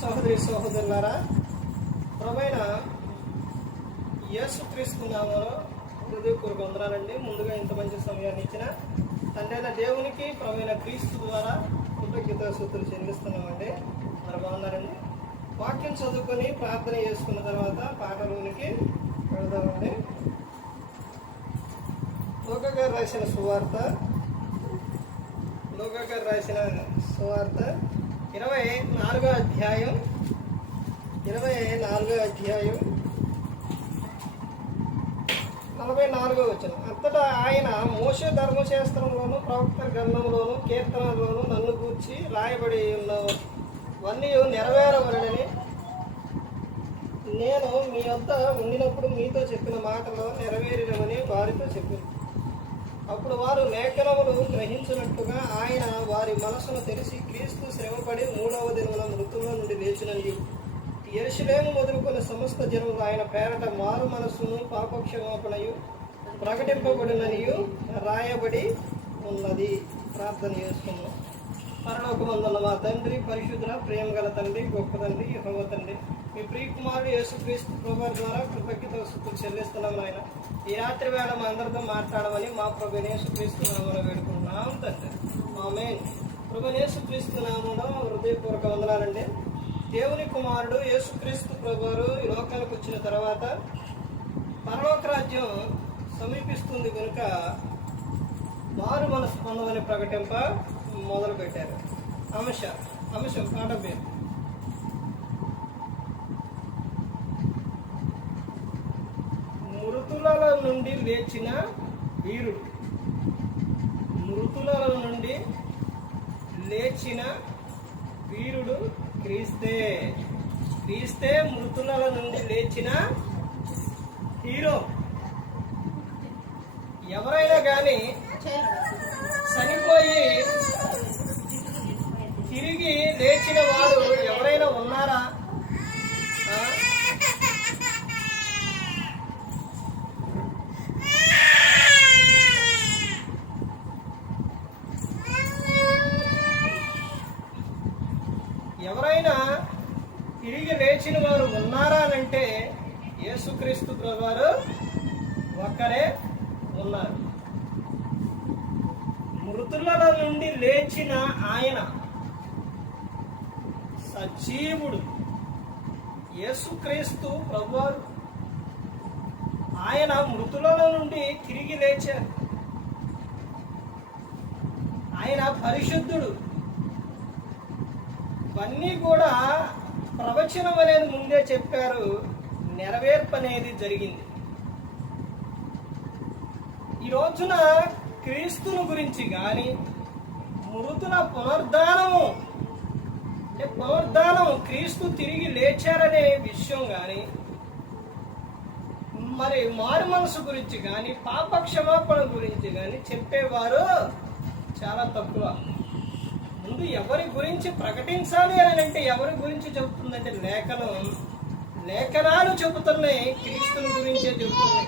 సహోదరి సహోదరులారా, ప్రభువైన యేసుక్రీస్తు నామములో హృదయపూర్వక వందనాలండి. ముందుగా ఇంత మంచి సమయాన్ని ఇచ్చిన తండ్రి అయిన దేవునికి ప్రభువైన క్రీస్తు ద్వారా కృతజ్ఞతాస్తుతులు చెల్లిస్తున్నామండి. మరి బాగున్నారండి. వాక్యం చదువుకొని ప్రార్థన చేసుకున్న తర్వాత పాటలోనికి వెళదామండి. లూకా గారు రాసిన సువార్త 24వ అధ్యాయం 44వ వచనం. అంతటా ఆయన మోషే ధర్మశాస్త్రంలోను ప్రవక్తల గ్రంథంలోను కీర్తనలోను నన్ను గూర్చి రాయబడి ఉన్నవన్నీ నెరవేరవలనని నేను మీ వద్ద ఉండినప్పుడు మీతో చెప్పిన మాటలు నెరవేరినవని వారితో చెప్పింది. అప్పుడు వారు లేఖనములు గ్రహించినట్టుగా ఆయన వారి మనసును తెలిసి క్రీస్తు శ్రమపడి 3వ దినమున మృతుల నుండి లేచిననియు యెరూషలేము మొదలుకొని సమస్త జనములు ఆయన పేరట మారు మనస్సును పాపక్షమాపణయు ప్రకటింపబడిననియు రాయబడి ఉన్నది. ప్రార్థన చేసుకున్నాం. పరలోకమందున్న మా తండ్రి, పరిశుద్ధ ప్రేమ గల తండ్రి, గొప్ప తండ్రి, యెహోవా తండ్రి, మీ ప్రియకుమారుడు యేసుక్రీస్తు ప్రభువు ద్వారా కృతజ్ఞతలు చెల్లిస్తున్నాం. నాయన ఈ రాత్రి వేళ మా అందరితో మాట్లాడమని మా ప్రభువైన యేసుక్రీస్తు నామములో వేడుకుంటున్నాం తండ్రి. ఆమేన్. ప్రభువైన యేసుక్రీస్తు నామములో హృదయపూర్వక వందనాలండి. దేవుని కుమారుడు యేసుక్రీస్తు ప్రభువారు ఈ లోకానికి వచ్చిన తర్వాత పరలోక రాజ్యం సమీపిస్తుంది కనుక మారు మనసు పొందమని ప్రకటింప మొదలు పెట్టారు. అంశం పాట పేరు మృతుల నుండి లేచిన వీరుడు. మృతుల నుండి లేచిన వీరుడు క్రీస్తే. మృతుల నుండి లేచిన హీరో. ఎవరైనా కానీ చనిపోయి తిరిగి లేచిన వారు ఎవరైనా ఉన్నారా? ఎవరైనా తిరిగి లేచిన వారు ఉన్నారా అంటే యేసుక్రీస్తు ప్రభువారు ఒక్కరే ఉన్నారు. మృతుల నుండి లేచిన ఆయన సజీవుడు. యేసుక్రీస్తు ప్రభువారు ఆయన మృతుల నుండి తిరిగి లేచారు. ఆయన పరిశుద్ధుడు. ఇవన్నీ కూడా ప్రవచనం అనేది ముందే చెప్పారు, నెరవేర్పు అనేది జరిగింది. ఈ రోజున క్రీస్తుని గురించి కానీ మృతుల పునరుద్ధానం క్రీస్తు తిరిగి లేచారనే విషయం కానీ మరి మారు మనసు గురించి కానీ పాప క్షమాపణ గురించి కానీ చెప్పేవారు చాలా తక్కువ. ముందు ఎవరి గురించి ప్రకటించాలి అని అంటే ఎవరి గురించి చెబుతుందంటే లేఖనాలు చెబుతున్నాయి, క్రీస్తుని గురించే చెబుతున్నాయి.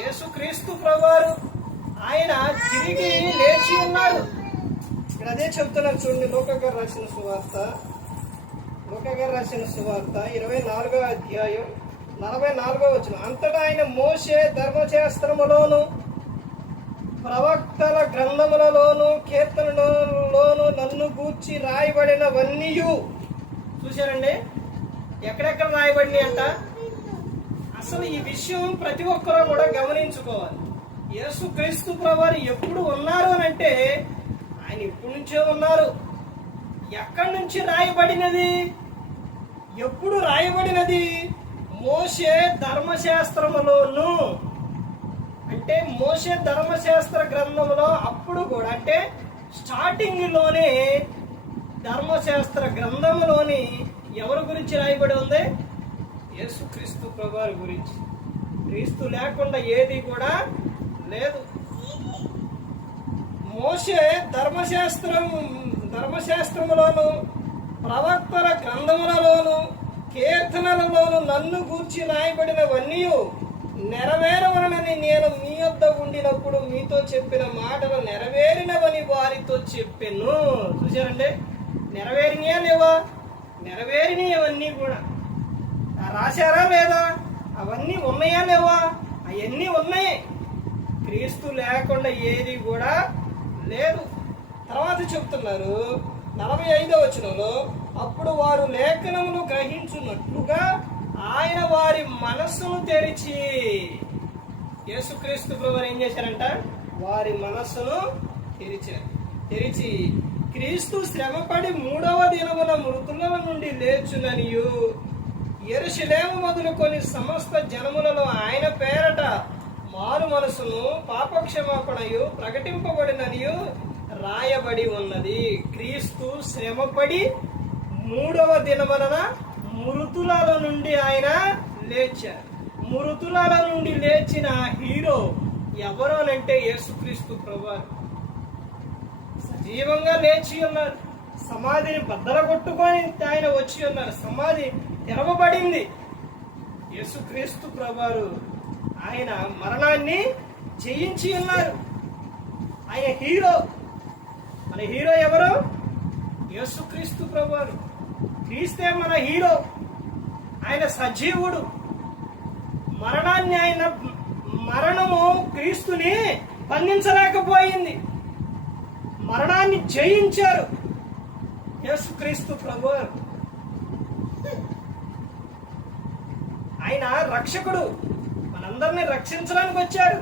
యేసుక్రీస్తు ప్రభువారు ఆయన తిరిగి లేచి ఉన్నాడు. ఇక్కడ అదే చెబుతున్నారు చూడండి. లూకా గారు రాసిన సువార్త 24వ అధ్యాయం 44వ వచనం. అంతటా ఆయన మోషే ధర్మశాస్త్రములోను ప్రవక్తల గ్రంథములలోను కీర్తనలోను నన్ను గూర్చి రాయబడినవన్నీ. చూశారండి ఎక్కడెక్కడ రాయబడినాయి అంట. అసలు ఈ విషయం ప్రతి ఒక్కరూ కూడా గమనించుకోవాలి. యేసుక్రీస్తు ప్రభువారు ఎప్పుడు ఉన్నారు అని అంటే ఆయన ఎప్పటి నుంచో ఉన్నారు. ఎక్కడి నుంచి రాయబడినది? ఎప్పుడు రాయబడినది? మోషే ధర్మశాస్త్రములోను. అంటే మోషే ధర్మశాస్త్ర గ్రంథంలో అప్పుడు కూడా అంటే స్టార్టింగ్ లోనే ధర్మశాస్త్ర గ్రంథంలోని ఎవరి గురించి రాయబడి ఉంది? యేసుక్రీస్తు ప్రభువారి గురించి. క్రీస్తు లేకుండా ఏది కూడా లేదు. మోషే ధర్మశాస్త్రములోను ప్రవక్తల గ్రంథములలోను కీర్తనలలోను నన్ను గూర్చి రాయబడినవన్నీ నెరవేరవలనని నేను మీ వద్ద ఉండినప్పుడు మీతో చెప్పిన మాటలు నెరవేరినవని వారితో చెప్పాను. చూశారండి, నెరవేరినాయా లేవా? నెరవేరినవి అవన్నీ కూడా. రాశారా లేదా? అవన్నీ ఉన్నాయా లేవా? అవన్నీ ఉన్నాయి. క్రీస్తు లేకుండా ఏది కూడా లేదు. తర్వాత చెప్తున్నారు 45వ వచనంలో, అప్పుడు వారు లేఖనములు గ్రహించున్నట్లుగా ఆయన వారి మనస్సును తెరిచి, యేసుక్రీస్తు ప్రభువు ఏం చేశారంట? వారి మనస్సును తెరిచి క్రీస్తు శ్రమపడి 3వ దినమున మృతుల నుండి లేచుననియు, యెరూషలేము మొదలుకొని సమస్త జనములలో ఆయన పేరట మారు మనసును పాపక్షమాపణయు ప్రకటింపబడిననియు రాయబడి ఉన్నది. క్రీస్తు శ్రమపడి 3వ దినమున మృతులలో నుండి ఆయన లేచారు. మృతులలో నుండి లేచిన హీరో ఎవరోనంటే యేసుక్రీస్తు ప్రభువారు. సజీవంగా లేచి ఉన్నారు. సమాధిని బద్దలగొట్టుకొని ఆయన వచ్చి ఉన్నారు. సమాధి తెరవబడింది. యేసుక్రీస్తు ప్రభువారు ఆయన మరణాన్ని జయించి ఉన్నారు. ఆయన హీరో. మన హీరో ఎవరు? యేసుక్రీస్తు ప్రభువారు. క్రీస్తే మన హీరో. ఆయన సజీవుడు. మరణము క్రీస్తుని బంధించలేకపోయింది. మరణాన్ని జయించారు యేసుక్రీస్తు ప్రభువారు. ఆయన రక్షకుడు. మనందరినీ రక్షించడానికి వచ్చారు.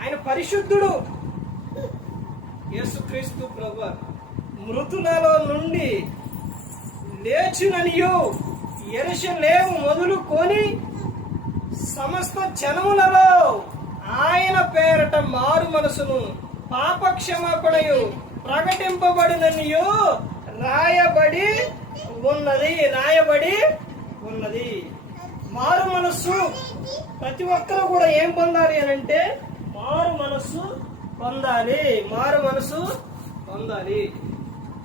ఆయన పరిశుద్ధుడు. యేసుక్రీస్తు ప్రభువారు మృతులలో నుండి లేచిననియు, యెరూషలేము మొదలుకొని సమస్త జనములలో ఆయన పేరట మారు మనసును పాపక్షమాపణయు ప్రకటింపబడిననియు రాయబడి ఉన్నది. మారు మనస్సు ప్రతి ఒక్కరు కూడా ఏం పొందాలి అని అంటే మారు మనస్సు పొందాలి.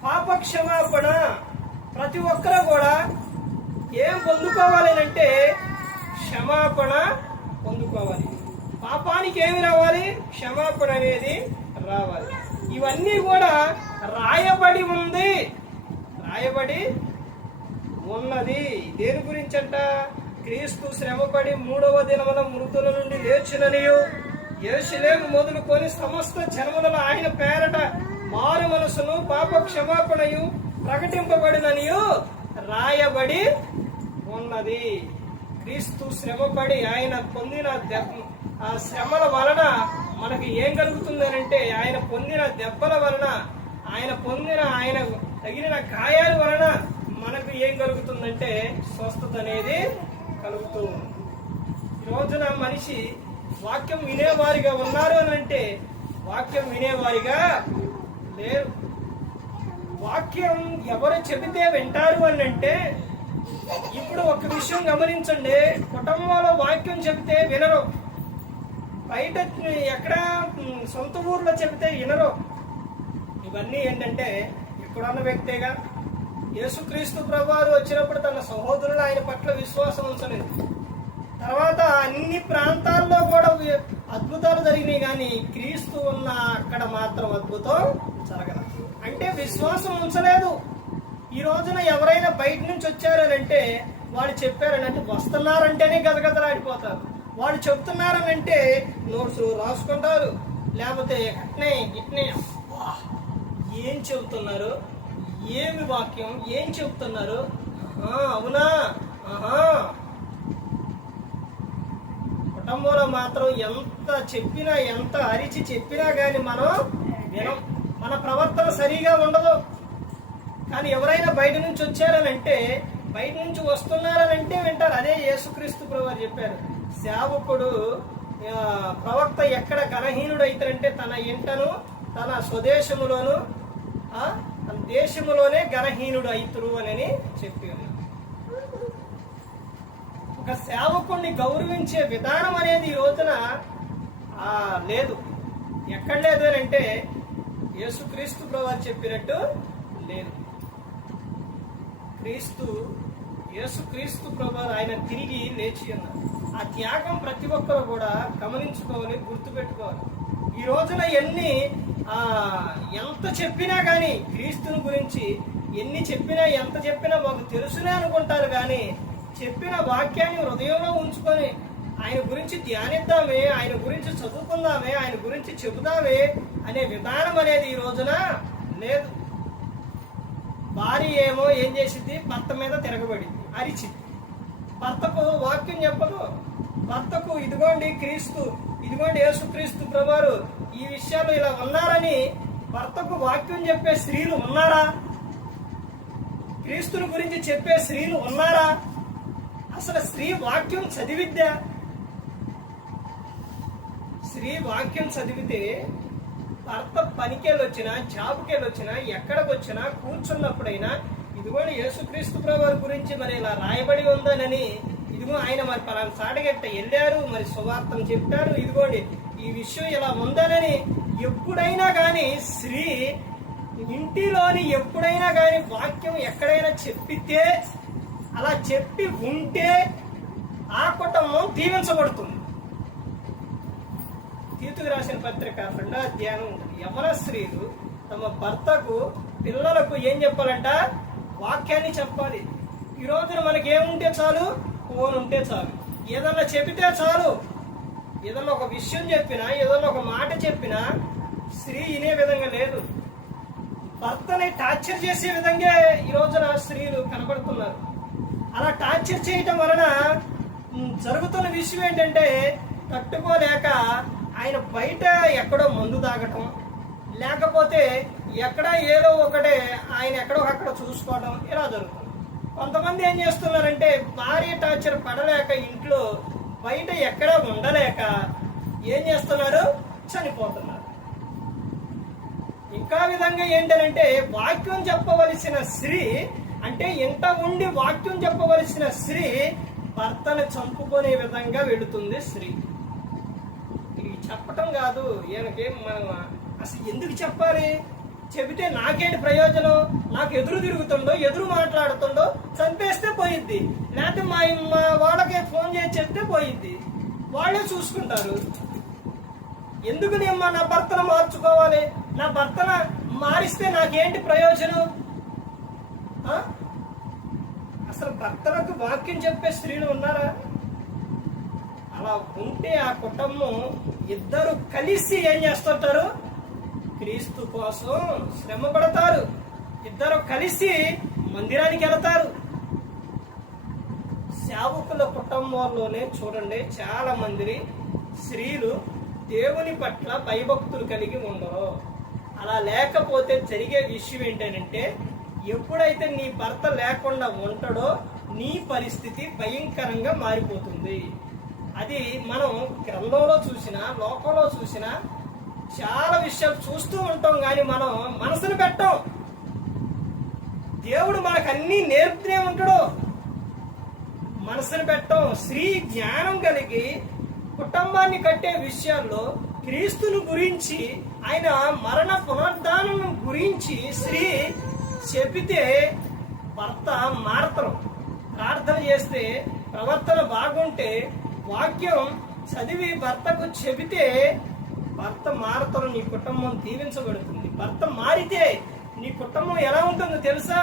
పాపక్షమాపణ ప్రతి ఒక్కరు కూడా ఏం పొందుకోవాలి అంటే క్షమాపణ పొందుకోవాలి. పాపానికి ఏమి రావాలి? క్షమాపణ అనేది రావాలి. ఇవన్నీ కూడా రాయబడి ఉన్నది. దేని గురించంట? క్రీస్తు శ్రమపడి 3వ దినమున మృతుల నుండి లేచిననియు, యెరూషలేము మొదలుకొని సమస్త జనములలో ఆయన పేరట మారు మనసును పాప క్షమాపణయు ప్రకటింపబడిననియు రాయబడి ఉన్నది. క్రీస్తు శ్రమపడి ఆయన పొందిన ఆ శ్రమల వలన మనకి ఏం కలుగుతుంది అంటే, ఆయన పొందిన దెబ్బల వలన, ఆయన తగిలిన గాయాల వలన మనకు ఏం కలుగుతుందంటే స్వస్థత అనేది కలుగుతూ ఉంది. ఈ రోజున మనిషి వాక్యం వినేవారిగా ఉన్నారు అని అంటే వాక్యం వినేవారిగా లేరు. వాక్యం ఎవరు చెబితే వింటారు అని అంటే, ఇప్పుడు ఒక విషయం గమనించండి, కుటుంబంలో వాక్యం చెబితే వినరు, బయట ఎక్కడ సొంత ఊర్లో చెబితే వినరు. ఇవన్నీ ఏంటంటే ఇక్కడున్న వ్యక్తిగా యేసుక్రీస్తు ప్రభువారు వచ్చినప్పుడు తన సహోదరులు ఆయన పట్ల విశ్వాసం ఉంచలేదు. తర్వాత అన్ని ప్రాంతాల్లో కూడా అద్భుతాలు జరిగినాయి, కానీ క్రీస్తు ఉన్న అక్కడ మాత్రం అద్భుతం జరగదు. అంటే విశ్వాసం ఉంచలేదు. ఈ రోజున ఎవరైనా బయట నుంచి వచ్చారనంటే, వాళ్ళు చెప్పారనంటే, వస్తున్నారంటేనే గదగదలాడిపోతారు. వాళ్ళు చెప్తున్నారనంటే నోట్స్ రాసుకుంటారు, లేకపోతే ఇట్నే ఏం చెబుతున్నారు, ఏమి వాక్యం, ఏం చెబుతున్నారు, అవునా, ఆహా. కుటుంబంలో మాత్రం ఎంత చెప్పినా, ఎంత అరిచి చెప్పినా కానీ మనం వినం. మన ప్రవర్తన సరిగా ఉండదు. కానీ ఎవరైనా బయట నుంచి వచ్చారనంటే, బయట నుంచి వస్తున్నారనంటే వింటారు. అదే యేసుక్రీస్తు ప్రభువారు చెప్పారు, సేవకుడు ప్రవక్త ఎక్కడ గణహీనుడు అవుతారంటే తన ఇంటను, తన స్వదేశములోను, తన దేశములోనే గణహీనుడు అవుతురు అని చెప్పి ఉన్నారు. ఒక సేవకుడిని గౌరవించే విధానం అనేది ఈ రోజున లేదు. ఎక్కడ లేదు అని అంటే యేసుక్రీస్తు ప్రభువారు చెప్పినట్టు లేదు. యేసుక్రీస్తు ప్రభువారు ఆయన తిరిగి లేచి ఉన్నారు. ఆ త్యాగం ప్రతి ఒక్కరు కూడా గమనించుకోవాలి, గుర్తుపెట్టుకోవాలి. ఈ రోజున ఎంత చెప్పినా కానీ, క్రీస్తుని గురించి ఎన్ని చెప్పినా ఎంత చెప్పినా మాకు తెలుసునే అనుకుంటారు, కానీ చెప్పిన వాక్యాన్ని హృదయంలో ఉంచుకొని ఆయన గురించి ధ్యానిద్దామే, ఆయన గురించి చదువుకుందామే, ఆయన గురించి చెబుదామే అనే విధానం అనేది ఈ రోజున లేదు. భార్య ఏమో ఏం చేసింది, భర్త మీద తిరగబడి అరిచింది. భర్తకు వాక్యం చెప్పదు. భర్తకు ఇదిగోండి క్రీస్తు, ఇదిగోండి యేసుక్రీస్తు ప్రభువారు ఈ విషయాలు ఇలా ఉన్నారని భర్తకు వాక్యం చెప్పే స్త్రీలు ఉన్నారా? క్రీస్తుని గురించి చెప్పే స్త్రీలు ఉన్నారా? అసలు స్త్రీ వాక్యం చదివిద్దా? స్త్రీ వాక్యం చదివితే భర్త పనికెళ్ళొచ్చినా, జాబుకెళ్ళొచ్చినా, ఎక్కడికి వచ్చినా, కూర్చున్నప్పుడైనా ఇదిగోండి యేసుక్రీస్తు ప్రభువారి గురించి మరి ఇలా రాయబడి ఉందనని, ఇదిగో ఆయన మరి పలానా సాటగట్ట వెళ్ళారు, మరి సువార్తను చెప్పారు, ఇదిగోండి ఈ విషయం ఇలా ఉందనని ఎప్పుడైనా కానీ స్త్రీ ఇంటిలోని ఎప్పుడైనా కానీ వాక్యం ఎక్కడైనా చెప్పితే, అలా చెప్పి ఉంటే ఆ కుటుంబం దీవించబడుతుంది. తీతుకు రాసిన పత్రిక 2వ అధ్యాయం ఉంటుంది. యవన స్త్రీలు తమ భర్తకు, పిల్లలకు ఏం చెప్పాలంట? వాక్యాన్ని చెప్పాలి. ఈ రోజున మనకి ఏముంటే చాలు, ఫోన్ ఉంటే చాలు, ఏదన్నా చెబితే చాలు. ఏదన్నా ఒక విషయం చెప్పినా, ఏదన్నా ఒక మాట చెప్పినా స్త్రీ వినే విధంగా లేదు. భర్తని టార్చర్ చేసే విధంగా ఈ రోజున స్త్రీలు కనబడుతున్నారు. అలా టార్చర్ చేయటం వలన జరుగుతున్న విషయం ఏంటంటే, తట్టుకోలేక ఆయన బయట ఎక్కడో మందు తాగటం, లేకపోతే ఎక్కడ ఏదో ఒకటే ఆయన ఎక్కడో అక్కడ చూసుకోవడం, ఇలా జరుగుతుంది. కొంతమంది ఏం చేస్తున్నారంటే, భార్య టార్చర్ పడలేక ఇంట్లో బయట ఎక్కడ ఉండలేక ఏం చేస్తున్నారు? చనిపోతున్నారు. ఇంకా విధంగా ఏంటంటే, వాక్యం చెప్పవలసిన స్త్రీ, అంటే ఇంట ఉండి వాక్యం చెప్పవలసిన స్త్రీ భర్తను చంపుకునే విధంగా వెళుతుంది స్త్రీ. ఇది చెప్పటం కాదు, ఈయనకేం మనం అసలు ఎందుకు చెప్పాలి? చెబితే నాకేంటి ప్రయోజనం? నాకు ఎదురు తిరుగుతుండో, ఎదురు మాట్లాడుతుండో చంపేస్తే పోయిద్ది, లేకపోతే మా వాళ్ళకే ఫోన్ చేసి చెప్తే పోయిద్ది, వాళ్ళే చూసుకుంటారు. ఎందుకు నేను నా భర్తను మార్చుకోవాలి? నా భర్తను మారిస్తే నాకేంటి ప్రయోజనం? అసలు భర్తలకు వాక్యం చెప్పే స్త్రీలు ఉన్నారా? అలా ఉంటే ఆ కుటుంబం ఇద్దరు కలిసి ఏం చేస్తుంటారు? క్రీస్తు కోసం శ్రమ పడతారు. ఇద్దరు కలిసి మందిరానికి వెళతారు. సేవకుల కుటుంబంలోనే చూడండి, చాలా మంది స్త్రీలు దేవుని పట్ల భయభక్తులు కలిగి ఉండరు. అలా లేకపోతే జరిగే విషయం ఏంటంటే, ఎప్పుడైతే నీ భర్త లేకుండా ఉంటాడో నీ పరిస్థితి భయంకరంగా మారిపోతుంది. అది మనం గ్రంథంలో చూసినా, లోకంలో చూసినా చాలా విషయాలు చూస్తూ ఉంటాం, కానీ మనం మనసును పెట్టం. దేవుడు మనకు అన్ని నేర్పుతూనే ఉంటాడు, మనసును పెట్టం. స్త్రీ జ్ఞానం కలిగి కుటుంబాన్ని కట్టే విషయాల్లో క్రీస్తుని గురించి, ఆయన మరణ పునరుద్ధానం గురించి స్త్రీ చెబితే భర్త మారతరు. ప్రార్థన చేస్తే, ప్రవర్తన బాగుంటే, వాక్యం చదివి భర్తకు చెబితే భర్త మారతరు. నీ కుటుంబం దీవించబడుతుంది. భర్త మారితే నీ కుటుంబం ఎలా ఉంటుందో తెలుసా?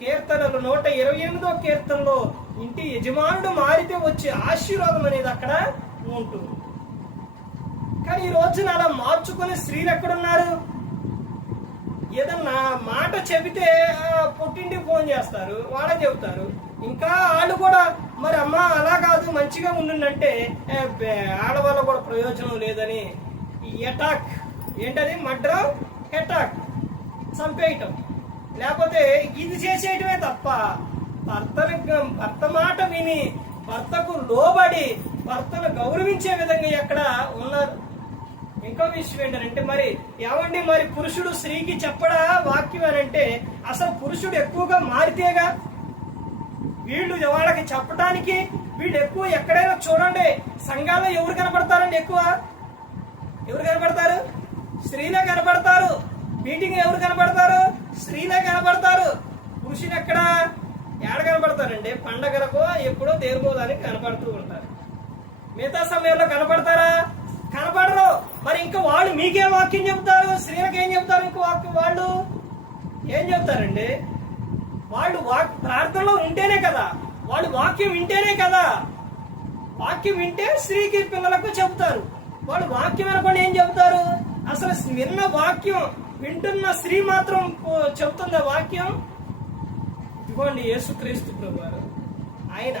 కీర్తనలు 128వ కీర్తనలో ఇంటి యజమానుడు మారితే వచ్చే ఆశీర్వాదం అనేది అక్కడ ఉంటుంది. కానీ ఈ రోజున అలా మార్చుకునే స్త్రీలు ఎక్కడున్నారు? ఏదన్నా మాట చెబితే పుట్టింటికి ఫోన్ చేస్తారు, వాళ్ళే చెబుతారు. ఇంకా వాళ్ళు కూడా మరి అమ్మ అలా కాదు మంచిగా ఉండంటే ఆడవాళ్ళ కూడా ప్రయోజనం లేదని అటాక్, ఏంటది మర్డర్, అటాక్, చంపేయటం, లేకపోతే ఇది చేసేయటమే తప్ప భర్త మాట విని భర్తకు లోబడి భర్తను గౌరవించే విధంగా ఎక్కడ ఉన్నారు? ఇంకో విషయం ఏంటంటే, మరి ఏమండి మరి పురుషుడు స్త్రీకి చెప్పడా వాక్యం అని అంటే, అసలు పురుషుడు ఎక్కువగా మారితేగా వీళ్ళు వాళ్ళకి చెప్పడానికి వీళ్ళు ఎక్కువ. ఎక్కడైనా చూడండి, సంఘాల్లో ఎవరు కనపడతారండి ఎక్కువ? ఎవరు కనపడతారు? స్త్రీలే కనపడతారు. మీటింగ్ ఎవరు కనపడతారు? స్త్రీలే కనపడతారు. పురుషులు ఎక్కడ ఏడ కనపడతారండి? పండగలకో ఎప్పుడో దేనికోదానికి కనపడుతూ ఉంటారు. మిగతా సమయంలో కనపడతారా? కనపడరు. మరి ఇంకా వాళ్ళు మీకేం వాక్యం చెప్తారు? స్త్రీలకు ఏం చెప్తారు? ఇంకో వాక్యం వాళ్ళు ఏం చెప్తారండి? వాళ్ళు ప్రార్థనలో ఉంటేనే కదా, వాళ్ళు వాక్యం వింటేనే కదా. వాక్యం వింటే స్త్రీకి పిల్లలకు చెబుతారు. వాళ్ళు వాక్యం వినకుండా ఏం చెబుతారు? అసలు విన్న వాక్యం వింటున్న స్త్రీ మాత్రం చెబుతుందా వాక్యం? ఇదిగోండి యేసుక్రీస్తు ప్రభువారు, ఆయన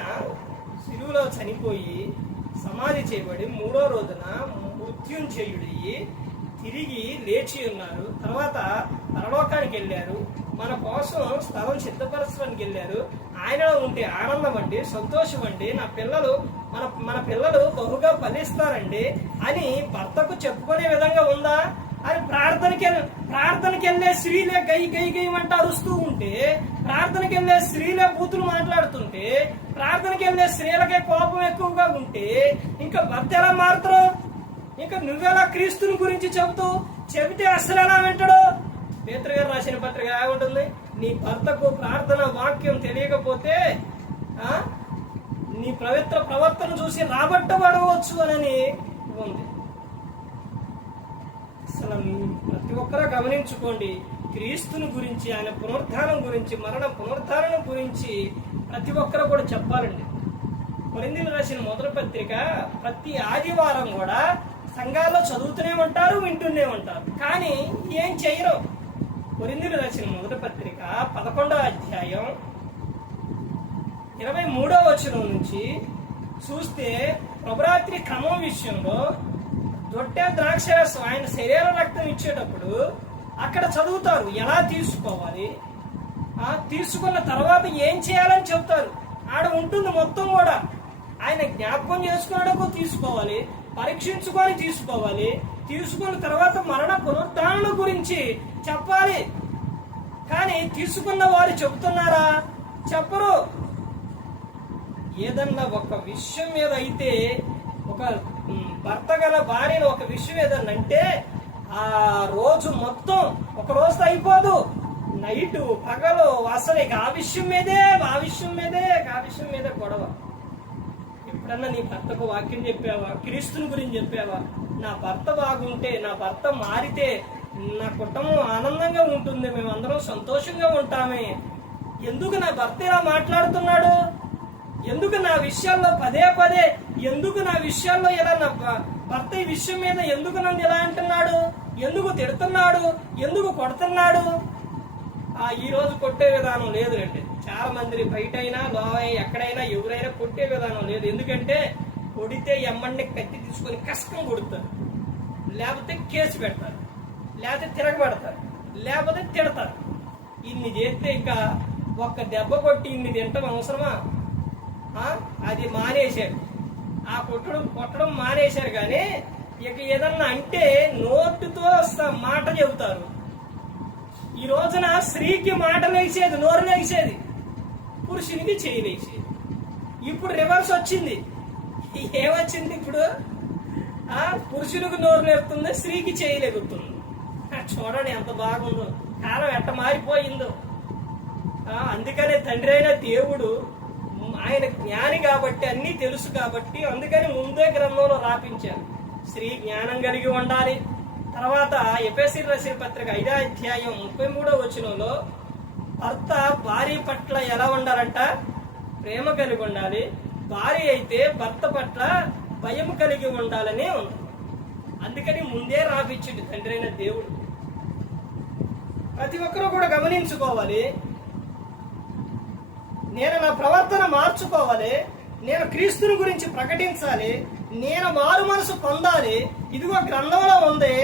శిలువలో చనిపోయి సమాధి చేయబడి 3వ రోజున మృత్యుంజయుడయ్యి తిరిగి లేచి ఉన్నారు. తర్వాత పరలోకానికి వెళ్ళారు. మన కోసం స్థలం సిద్ధపరచడానికి వెళ్ళారు. ఆయనలో ఉంటే ఆనందం అండి, సంతోషం అండి, మన పిల్లలు బహుగా ఫలిస్తారండి అని భర్తకు చెప్పుకునే విధంగా ఉందా? అని ప్రార్థనకి వెళ్ళే స్త్రీలే గయ్యమంటే అరుస్తూ ఉంటే, ప్రార్థనకి వెళ్ళే స్త్రీలే బూతులు మాట్లాడుతుంటే, ప్రార్థనకి వెళ్ళే స్త్రీలకే కోపం ఎక్కువగా ఉంటే ఇంకా భర్త ఎలా మారుతారు? ఇంకా నువ్వెలా క్రీస్తుని గురించి చెబితే అసలు ఎలా వింటాడు? పేతురు గారు రాసిన పత్రిక ఎలా ఉంటుంది? నీ భర్తకు ప్రార్థన వాక్యం తెలియకపోతే నీ పవిత్ర ప్రవర్తన చూసి రాబట్టబడవచ్చు అని ఉంది. అసలు ప్రతి ఒక్కరూ గమనించుకోండి, క్రీస్తుని గురించి, ఆయన పునరుద్ధానం గురించి, మరణ పునరుద్ధానం గురించి ప్రతి ఒక్కరూ కూడా చెప్పాలండి. కొరింథీయులకు రాసిన మొదటి పత్రిక ప్రతి ఆదివారం కూడా సంఘాల్లో చదువుతూనే ఉంటారు, వింటూనే ఉంటారు, కానీ ఏం చేయరు. కొరింథీయులకు రాసిన మొదటి పత్రిక 11వ అధ్యాయం 23వ వచనం నుంచి చూస్తే ప్రభురాత్రి క్రమం విషయంలో దొట్టె ద్రాక్షరసం ఆయన శరీర రక్తం ఇచ్చేటప్పుడు అక్కడ చదువుతారు ఎలా తీసుకోవాలి, తీసుకున్న తర్వాత ఏం చేయాలని చెప్తారు. ఆడ ఉంటుంది మొత్తం కూడా. ఆయన జ్ఞాపకం చేసుకున్నప్పుడు తీసుకోవాలి, పరీక్షించుకొని తీసుకోవాలి, తీసుకున్న తర్వాత మరణ పునరుద్ధానం గురించి చెప్పాలి. కానీ తీసుకున్న వారు చెబుతున్నారా? చెప్పరు. ఏదన్నా ఒక విషయం మీద అయితే, ఒక భర్త గల భార్యను ఒక విషయం ఏదన్నా అంటే ఆ రోజు మొత్తం ఒక రోజు అయిపోదు, నైటు పగలు అసలు ఆ విషయం మీదే గొడవ. ఎప్పుడన్నా నీ భర్తకు వాక్యం చెప్పావా? క్రీస్తుని గురించి చెప్పావా? నా భర్త బాగుంటే, నా భర్త మారితే నా కుటుంబం ఆనందంగా ఉంటుంది, మేమందరం సంతోషంగా ఉంటామే. ఎందుకు నా భర్త ఇలా మాట్లాడుతున్నాడు? ఎందుకు నా విషయాల్లో పదే ఎందుకు నా విషయాల్లో ఇలా నా భర్త ఈ విషయం మీద ఎందుకు నన్ను ఇలా అంటున్నాడు? ఎందుకు తిడుతున్నాడు? ఎందుకు కొడుతున్నాడు? ఈ రోజు కొట్టే విధానం లేదు అంటే చాలా మంది బయటైనా ఎక్కడైనా ఎవరైనా కొట్టే విధానం లేదు. ఎందుకంటే కొడితే ఎమ్మడిని కత్తి తీసుకొని కష్టం కొడుతారు, లేకపోతే కేసు పెడతారు, లేకపోతే తిరగబడతారు, లేకపోతే తిడతారు. ఇన్ని చేస్తే ఇంకా ఒక్క దెబ్బ కొట్టి ఇన్ని తింటాం అవసరమా? అది మానేశారు, ఆ కొట్టడం మానేశారు. కానీ ఇక ఏదన్నా అంటే నోటుతో మాట చెబుతారు. ఈ రోజున స్త్రీకి మాట లేచేది, నోరు లేచేది, పురుషునికి చేయి లేచేది. ఇప్పుడు రివర్స్ వచ్చింది. ఏమొచ్చింది ఇప్పుడు? పురుషునికి నోరు లేపుతుంది, స్త్రీకి చేయి లేగుతుంది. చూడండి ఎంత బాగుందో, కాలం ఎట్ట మారిపోయిందో. అందుకనే తండ్రి అయిన దేవుడు, ఆయన జ్ఞాని కాబట్టి, అన్నీ తెలుసు కాబట్టి, అందుకని ముందే గ్రంథంలో రాపించారు స్త్రీ జ్ఞానం కలిగి ఉండాలి. తర్వాత ఎఫెసీయులకు రాసిన పత్రిక 5వ అధ్యాయం 33వ వచనంలో భర్త భార్య పట్ల ఎలా ఉండాలంట? ప్రేమ కలిగి ఉండాలి. భార్య అయితే భర్త పట్ల భయం కలిగి ఉండాలని ఉంది. అందుకని ముందే రాపించింది తండ్రి అయిన దేవుడు. ప్రతి ఒక్కరూ కూడా గమనించుకోవాలి. నేను నా ప్రవర్తన మార్చుకోవాలి, నేను క్రీస్తుని గురించి ప్రకటించాలి, నేను మారు మనసు పొందాలి. ఇదిగో గ్రంథంలో ఉంది.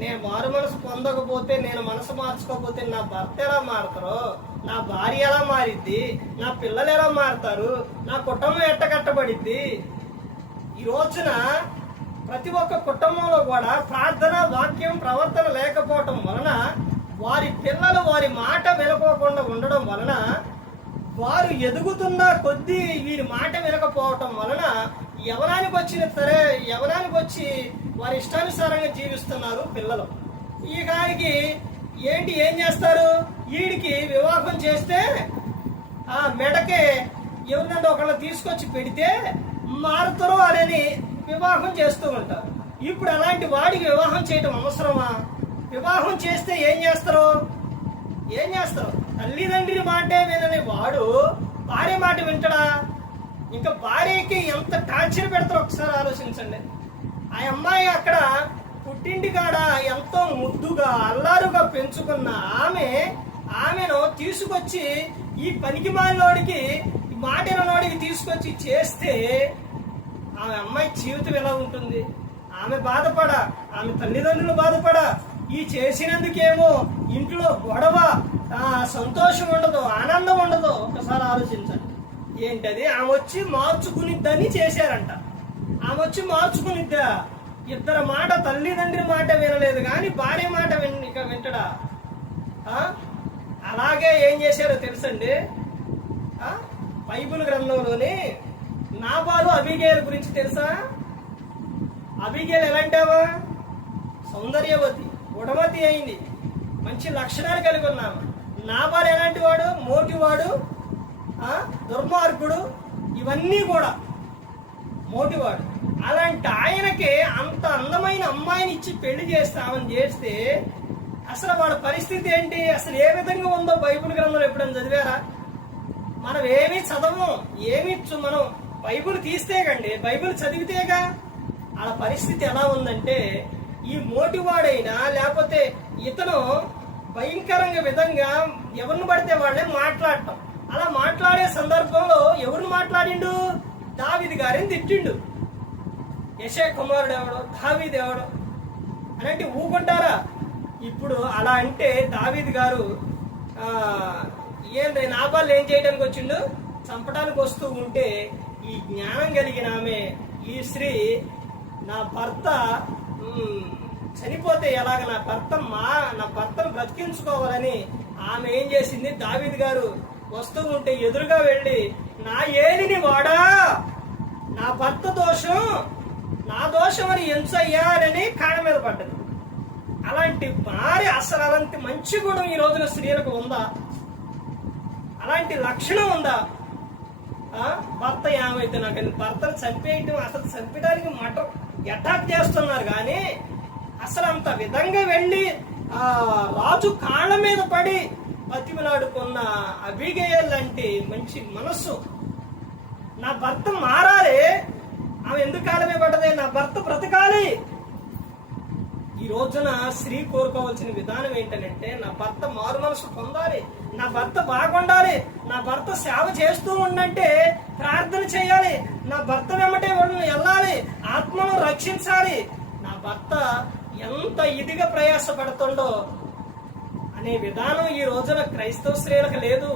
నేను మారు మనసు పొందకపోతే, నేను మనసు మార్చుకోకపోతే నా భర్త ఎలా మారుతారో, నా భార్య ఎలా మారిద్ది, నా పిల్లలు ఎలా మారుతారు, నా కుటుంబం ఎట్టకట్టబడిద్ది. ఈ రోజున ప్రతి ఒక్క కుటుంబంలో కూడా ప్రార్థన, వాక్యం, ప్రవర్తన లేకపోవటం వలన, వారి పిల్లలు వారి మాట వినకోకుండా ఉండడం వలన, వారు ఎదుగుతున్న కొద్దీ వీరి మాట వినకపోవటం వలన యవనానికి వచ్చిన సరే యవనానికి వచ్చి వారి ఇష్టానుసారంగా జీవిస్తున్నారు పిల్లలు. ఈ గారికి ఏం చేస్తారు? వీడికి వివాహం చేస్తే ఆ మెడకే ఎవరినంటే ఒకళ్ళు తీసుకొచ్చి పెడితే మారుతారు అనేది వివాహం చేస్తూ ఉంటారు. ఇప్పుడు అలాంటి వాడికి వివాహం చేయటం అవసరమా? వివాహం చేస్తే ఏం చేస్తారు? తల్లిదండ్రి మాటే వినని వాడు భార్య మాట వింటడా? ఇంకా భార్యకి ఎంత టార్చర్ పెడతారో ఒకసారి ఆలోచించండి. ఆ అమ్మాయి అక్కడ పుట్టింటి కాడ ఎంతో ముద్దుగా అల్లారుగా పెంచుకున్న ఆమెను తీసుకొచ్చి ఈ పనికి మాలినోడికి, మాటినోడికి తీసుకొచ్చి చేస్తే ఆమె అమ్మాయి జీవితం ఎలా ఉంటుంది? ఆమె బాధపడా, ఆమె తల్లిదండ్రులు బాధపడా, ఈ చేసినందుకేమో ఇంట్లో గొడవ, సంతోషం ఉండదు, ఆనందం ఉండదు. ఒకసారి ఆలోచించండి. ఏంటది? ఆమె వచ్చి మార్చుకునిద్దని చేశారంట. ఆమె వచ్చి మార్చుకునిద్దా? ఇద్దరు మాట, తల్లిదండ్రి మాట వినలేదు కానీ భార్య మాట వింటడా? అలాగే ఏం చేశారో తెలుసండి. బైబిల్ గ్రంథంలోని నాబాలు అబీగేలు గురించి తెలుసా? అబీగేలు ఎలాంటావా? సౌందర్యవతి, గుణవతి అయింది, మంచి లక్షణాలు కలిగి ఉన్నాము. నాబాలు ఎలాంటి వాడు? మోటివాడు, దుర్మార్గుడు, ఇవన్నీ కూడా మోటివాడు. అలాంటి ఆయనకి అంత అందమైన అమ్మాయిని ఇచ్చి పెళ్లి చేస్తే అసలు వాళ్ళ పరిస్థితి ఏంటి? అసలు ఏ విధంగా ఉందో బైబిల్ గ్రంథంలో ఎప్పుడైనా చదివారా? మనం ఏమీ చదవము, మనం బైబిల్ తీస్తే కండి, బైబిల్ చదివితేగా. వాళ్ళ పరిస్థితి ఎలా ఉందంటే, ఈ మోటివాడైనా లేకపోతే ఇతను భయంకరంగా విధంగా ఎవరిని పడితే వాళ్ళే మాట్లాడటం. అలా మాట్లాడే సందర్భంలో ఎవరిని మాట్లాడిండు? దావీదు గారిని తిట్టిండు. యెషయా కుమారుడు ఎవడు? దావీదు ఎవడు అని అంటే ఊకుంటారా? ఇప్పుడు అలా అంటే దావీదు గారు ఏంటి నాబాలు ఏం చేయడానికి వచ్చిండు? చంపడానికి వస్తూ ఉంటే ఈ జ్ఞానం కలిగిన ఆమె, ఈ స్త్రీ, నా భర్త చనిపోతే ఎలాగ, నా భర్తను బ్రతికించుకోవాలని ఆమె ఏం చేసింది? దావీదు గారు వస్తూ ఉంటే ఎదురుగా వెళ్ళి, నా ఏలిని వాడా, నా భర్త దోషం నా దోషం అని ఎంచయ్యా అని కాళ్ళ మీద పడ్డది. అలాంటి భార్య, అసలు అలాంటి మంచి గుణం ఈ రోజున స్త్రీలకు ఉందా? అలాంటి లక్షణం ఉందా? భర్త ఏమైతే నాకు భర్తను చంపేయటం, అసలు చంపడానికి అటాక్ చేస్తున్నారు కానీ అసలు అంత విధంగా వెళ్ళి రాజు కాళ్ళ మీద పడి బతిమలాడుకున్న అబీగయల్ లాంటి మంచి మనస్సు. నా భర్త మారాలి, ఆమె ఎందుకు కాలమే పడ్డది? నా భర్త బ్రతకాలి. ఈ రోజున స్త్రీ కోరుకోవాల్సిన విధానం ఏంటంటే, నా భర్త మారు మనసు పొందాలి, నా భర్త బాగుండాలి, నా భర్త సేవ చేస్తూ ఉండంటే ప్రార్థన చేయాలి, నా భర్త వెంబటే వెళ్ళాలి, ఆత్మను రక్షించాలి. నా భర్త ఎంత ఇదిగా ప్రయాసపడుతుండో అనే విధానం ఈ రోజున క్రైస్తవ స్త్రీలకు లేదు.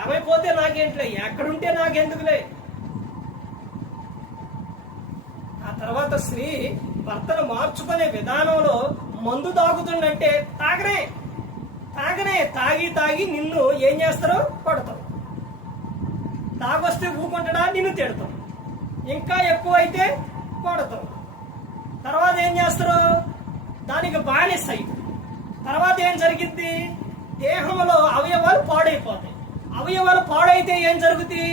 ఏమైపోతే నాకేంటిలే, ఎక్కడుంటే నాకెందుకులే. ఆ తర్వాత స్త్రీ భర్తను మార్చుకునే విధానంలో మందు తాగుతుండంటే తాగి నిన్ను ఏం చేస్తారో కొడతాం. తాగొస్తే ఊకుంటాడా? నిన్ను తిడతాం. ఇంకా ఎక్కువ అయితే కొడతాం. తర్వాత ఏం చేస్తారు? దానికి బానిస్తాయి. తర్వాత ఏం జరిగింది? దేహంలో అవయవాలు పాడైపోతాయి. అవయవాలు పాడైతే ఏం జరుగుతుంది?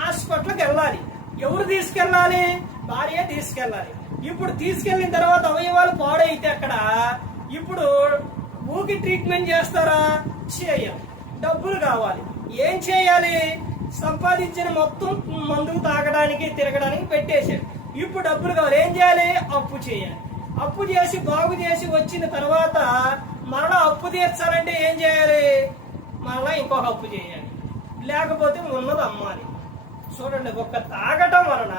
హాస్పిటల్కి వెళ్ళాలి. ఎవరు తీసుకెళ్ళాలి? భార్య తీసుకెళ్ళాలి. ఇప్పుడు తీసుకెళ్ళిన తర్వాత అవయవాలు పాడైతే అక్కడ ఇప్పుడు ఊకి ట్రీట్మెంట్ చేస్తారా? చేయాలి. డబ్బులు కావాలి. ఏం చేయాలి? సంపాదించిన మొత్తం మందుకు తాగడానికి, తిరగడానికి పెట్టేశాడు. ఇప్పుడు డబ్బులు కావాలి. ఏం చేయాలి? అప్పు చేయాలి. అప్పు చేసి బాగు చేసి వచ్చిన తర్వాత మరలా అప్పు తీర్చాలంటే ఏం చేయాలి? మరలా ఇంకొక అప్పు చేయాలి. లేకపోతే ఉన్నది అమ్మాలి. చూడండి, ఒక్క తాగటం వలన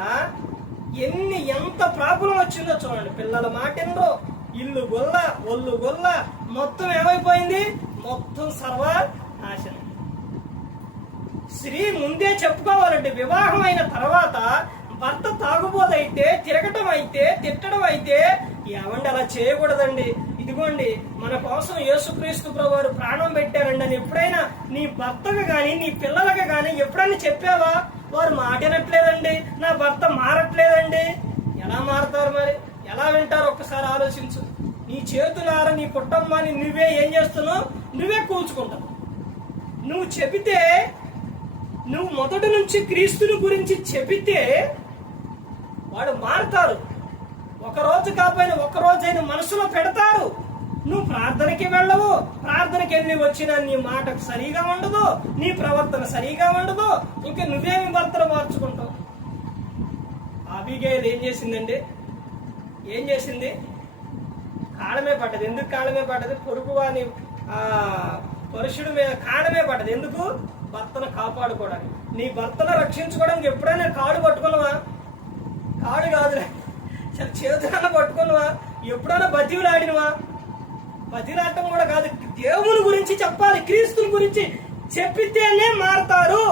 ఎంత ప్రాబ్లం వచ్చిందో చూడండి. పిల్లల మాటెందో, ఇల్లు గొల్ల, ఒళ్ళు గొల్ల, మొత్తం ఏమైపోయింది? మొత్తం సర్వనాశనం. స్త్రీ ముందే చెప్పుకోవాలంటే, వివాహం అయిన తర్వాత భర్త తాగుబోదైతే, తిరగటం అయితే, తిట్టడం అయితే, ఏమండి అలా చేయకూడదండి. ఇదిగోండి, మన కోసం యేసుక్రీస్తు ప్రభువారు ప్రాణం పెట్టారండి అని ఎప్పుడైనా నీ భర్తకు గాని, నీ పిల్లలకు గాని ఎప్పుడైనా చెప్పావా? వారు మాటినట్లేదండి, నా భర్త మారట్లేదండి. ఎలా మారతారు మరి? ఎలా వింటారు? ఒక్కసారి ఆలోచించు. నీ చేతులారా నీ కుటుంబాన్ని నువ్వే ఏం చేస్తున్నావు? నువ్వే కూల్చుకుంటావు. నువ్వు చెబితే, నువ్వు మొదటి నుంచి క్రీస్తుని గురించి చెబితే వాడు మారుతారు. ఒక రోజు కాకపోయినా ఒక రోజైనా మనసులో పెడతారు. నువ్వు ప్రార్థనకి వెళ్ళవు. ప్రార్థనకి వెళ్ళి వచ్చినా నీ మాటకు సరిగా ఉండదు, నీ ప్రవర్తన సరిగా ఉండదు. ఇంకా నువ్వేమి భర్తను మార్చుకుంటావు? అబిగైల్ ఏం చేసిందండి? ఏం చేసింది? కాళ్ళమే పడ్డది. ఎందుకు కాళ్ళమే పడ్డది? పొరుగువాని పురుషుడి మీద కాళ్ళమే పడ్డది. ఎందుకు? భర్తను కాపాడుకోవడానికి. నీ భర్తను రక్షించుకోవడానికి ఎప్పుడైనా కాడు పట్టుకున్నావా? కాడు కాదులే, చేతులను పట్టుకున్నావా? ఎప్పుడైనా బతిలాడినవా? బతిలాడటం కూడా కాదు, దేవుని గురించి చెప్పాలి, క్రీస్తుని గురించి చెప్పితేనే మారతారు.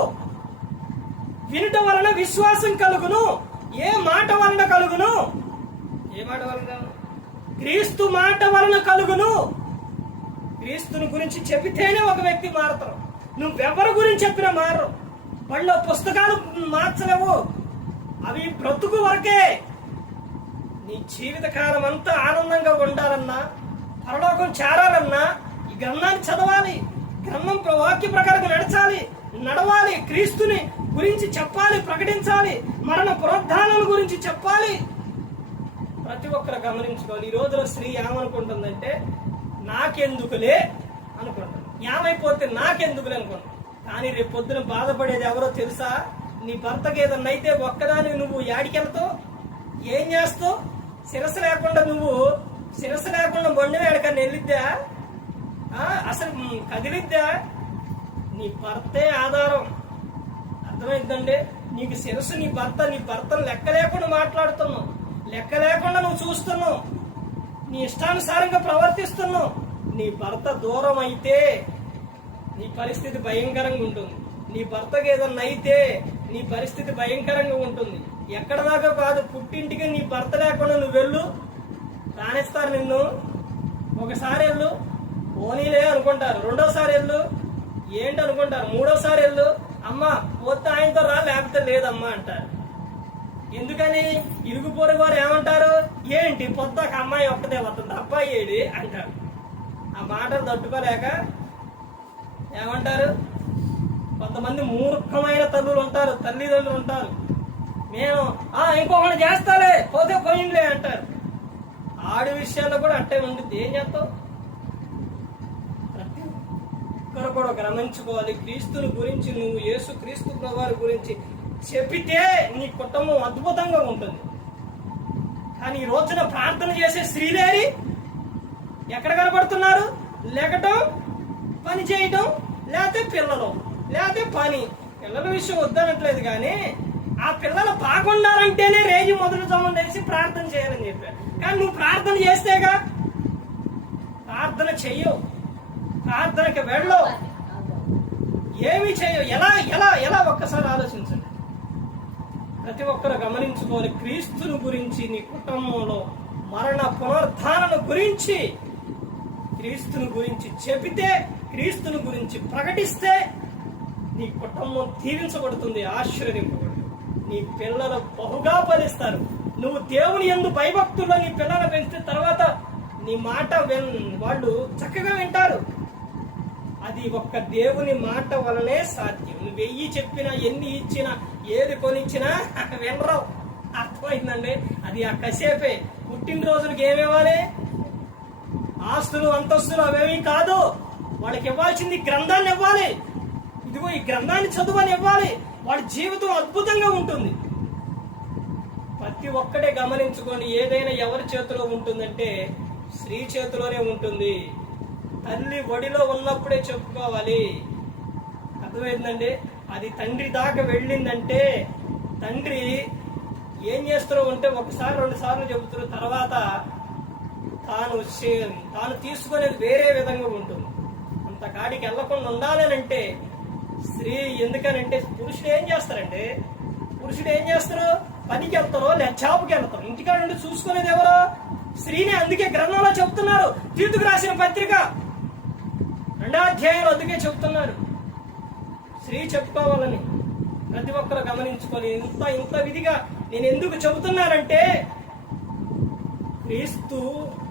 వినుట వలన విశ్వాసం కలుగును. ఏ మాట వలన కలుగును? ఏ మాట వలన? క్రీస్తు మాట వలన కలుగును. క్రీస్తుని గురించి చెప్పితేనే ఒక వ్యక్తి మారతారు. నువ్వెవరి గురించి చెప్పినా మారరు. వాళ్ళ పుస్తకాలు మార్చలేవు, అవి బ్రతుకు వరకే. నీ జీవిత కాలం అంతా ఆనందంగా ఉండాలన్నా, పరలోకం చేరాలన్నా ఈ గ్రంథాన్ని చదవాలి, గ్రంథం వాక్య ప్రకారం నడవాలి, క్రీస్తుని గురించి చెప్పాలి, ప్రకటించాలి, మరణ పునరుద్ధానాల గురించి చెప్పాలి. ప్రతి ఒక్కరు గమనించుకోవాలి. ఈ రోజున స్త్రీ ఏమనుకుంటుందంటే, నాకెందుకులే అనుకుంటుంది. ఏమైపోతే నాకెందుకులే అనుకుంటుంది. కానీ రేపు పొద్దున బాధపడేది ఎవరో తెలుసా? నీ భర్తకి ఏదన్నా అయితే ఒక్కదాని నువ్వు యాడికెళ్తావు? ఏం చేస్తావు? శిరస్సు లేకుండా బండి ఎక్కడికన్నా వెళ్ళిద్దా? అసలు కదిలిద్దా? నీ భర్తే ఆధారం. అర్థమైందండి? నీకు శిరస్సు నీ భర్తను లెక్క లేకుండా మాట్లాడుతున్నావు, లెక్క లేకుండా నువ్వు చూస్తున్నావు, నీ ఇష్టానుసారంగా ప్రవర్తిస్తున్నావు. నీ భర్త దూరం అయితే నీ పరిస్థితి భయంకరంగా ఉంటుంది. నీ భర్తకి ఏదన్నా అయితే నీ పరిస్థితి భయంకరంగా ఉంటుంది. ఎక్కడ దాకా కాదు, పుట్టింటికి నీ భర్త లేకుండా నువ్వు వెళ్ళు, రాణిస్తారు నిన్ను. ఒకసారి వెళ్ళు, పోనీలే అనుకుంటారు. రెండోసారి వెళ్ళు, ఏంటి అనుకుంటారు. మూడోసారి వెళ్ళు, అమ్మా పోతే ఆయనతో రా, లేకపోతే లేదమ్మా అంటారు. ఎందుకని? ఇరుగు పొరుగు వారు ఏమంటారు? ఏంటి పొద్దాక అమ్మాయి ఒక్కదే వస్తుంది, అబ్బాయి ఏడి అంటారు. ఆ మాటలు తట్టుకోలేక ఏమంటారు? కొంతమంది మూర్ఖమైన తల్లిదండ్రులు ఉంటారు. మేము ఇంకొకటి చేస్తాలే, పోతే పోయిందిలే అంటారు. ఆడి విషయాల్లో కూడా అట్టే ఉంటుంది. ఏం చేస్తావు? ప్రతి ఒక్కరు కూడా గమనించుకోవాలి. క్రీస్తుని గురించి, నువ్వు యేసు క్రీస్తు ప్రభువారి గురించి చెప్పితే నీ కుటుంబం అద్భుతంగా ఉంటుంది. కానీ ఈ రోజున ప్రార్థన చేసే స్త్రీలేరి ఎక్కడ కనబడుతున్నారు? లెగటం, పని చేయటం, లేకపోతే పిల్లలు, లేకపోతే పని. పిల్లల విషయం వద్దనట్లేదు, కానీ ఆ పిల్లలు బాగుండాలంటేనే రేజు మొదలు వేసి ప్రార్థన చేయాలని చెప్పారు. కానీ నువ్వు ప్రార్థన చేస్తేగా, ప్రార్థన చెయ్యవు, ప్రార్థనకి వెళ్ళవు, ఏమి చేయవు. ఎలా ఒక్కసారి ఆలోచించండి. ప్రతి ఒక్కరు గమనించుకోవాలి. క్రీస్తుని గురించి నీ కుటుంబంలో మరణ పునరుద్ధానం గురించి, క్రీస్తుని గురించి చెబితే, క్రీస్తుని గురించి ప్రకటిస్తే నీ కుటుంబం దీవించబడుతుంది, ఆశీర్వదింపబడుతుంది. నీ పిల్లలు బహుగా ఫలిస్తారు. నువ్వు దేవుని యందు భయభక్తుల్లో నీ పిల్లలు పెంచితే తర్వాత నీ మాట వాళ్ళు చక్కగా వింటారు. అది ఒక్క దేవుని మాట వలనే సాధ్యం. నువ్వు 1000 చెప్పినా, ఎన్ని ఇచ్చినా, ఏది కొనిచ్చినా వినరావు. అర్థమైందండి? అది ఆ కసేపే. పుట్టినరోజులకి ఏమివ్వాలి? ఆస్తులు, అంతస్తులు అవేమీ కాదు. వాళ్ళకి ఇవ్వాల్సింది గ్రంథాన్ని ఇవ్వాలి. ఇదిగో ఈ గ్రంథాన్ని చదువని ఇవ్వాలి. వాడి జీవితం అద్భుతంగా ఉంటుంది. ప్రతి ఒక్కటే గమనించుకొని, ఏదైనా ఎవరి చేతిలో ఉంటుందంటే స్త్రీ చేతిలోనే ఉంటుంది. తల్లి ఒడిలో ఉన్నప్పుడే చెప్పుకోవాలి. అర్థమైందండి? అది తండ్రి దాకా వెళ్ళిందంటే తండ్రి ఏం చేస్తారో ఉంటే 1-2 సార్లు చెబుతారు, తర్వాత తాను తీసుకునేది వేరే విధంగా ఉంటుంది. అంత కాడికి వెళ్లకుండా ఉండాలనంటే స్త్రీ, ఎందుకనంటే పురుషుడు ఏం చేస్తారంటే, పనికి వెళ్తారో లేదా జాబ్కి వెళ్తారు. ఇంటికాడ నుండి చూసుకునేది ఎవరో? స్త్రీని. అందుకే గ్రంథంలో చెప్తున్నారు, తీతుకు రాసిన పత్రిక 2వ అధ్యాయంలో అందుకే చెప్తున్నారు స్త్రీ చెప్పుకోవాలని. ప్రతి ఒక్కరు గమనించుకొని, ఇంత విధిగా నేను ఎందుకు చెబుతున్నానంటే, క్రీస్తు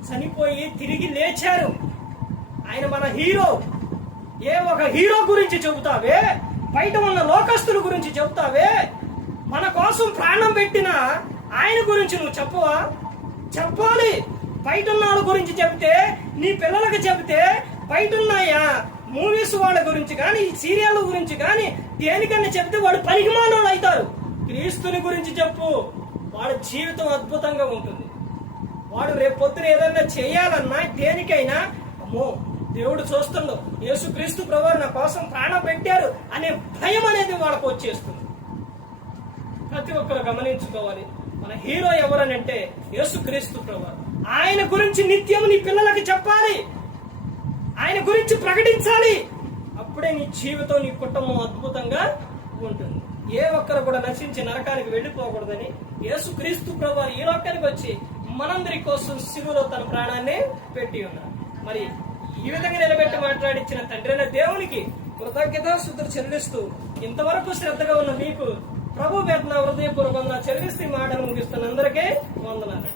చనిపోయి తిరిగి లేచారు. ఆయన మన హీరో. ఒక హీరో గురించి చెబుతావే, బయట ఉన్న లోకస్తుల గురించి చెబుతావే, మన కోసం ప్రాణం పెట్టిన ఆయన గురించి నువ్వు చెప్పవా? చెప్పాలి. బయట ఉన్న వాళ్ళ గురించి చెప్తే, నీ పిల్లలకు చెప్తే, బయట ఉన్నాయా మూవీస్ వాళ్ళ గురించి కానీ, సీరియల్ గురించి కానీ దేనికన్నా చెప్తే వాడు పనికిమాలోళ్ళు అవుతారు. క్రీస్తుని గురించి చెప్పు, వాడి జీవితం అద్భుతంగా ఉంటుంది. వాడు రేపు పొద్దున ఏదన్నా చేయాలన్నా, దేనికైనా అమ్మో దేవుడు చూస్తుండో, యేసుక్రీస్తు ప్రభువు నా కోసం ప్రాణం పెట్టారు అనే భయం అనేది వాళ్ళకు వచ్చేస్తుంది. ప్రతి ఒక్కరు గమనించుకోవాలి, మన హీరో ఎవరనంటే యేసుక్రీస్తు ప్రభువు. ఆయన గురించి నిత్యం నీ పిల్లలకి చెప్పాలి, ఆయన గురించి ప్రకటించాలి. అప్పుడే నీ జీవితం, నీ కుటుంబం అద్భుతంగా ఉంటుంది. ఏ ఒక్కరు కూడా నశించి నరకానికి వెళ్ళిపోకూడదని యేసుక్రీస్తు ప్రభువు ఈ లోకానికి వచ్చి మనందరి కోసం శిలువలో తన ప్రాణాన్ని పెట్టి ఉన్నారు. మరి ఈ విధంగా నిలబెట్టి మాట్లాడించిన తండ్రి అయిన దేవునికి కృతజ్ఞతాస్తుతులు చెల్లిస్తూ, ఇంతవరకు శ్రద్ధగా ఉన్న మీకు ప్రభు వేదన హృదయపూర్వకంగా చెల్లిస్తూ మాటలు ముగిస్తున్న అందరికీ వందనాలు.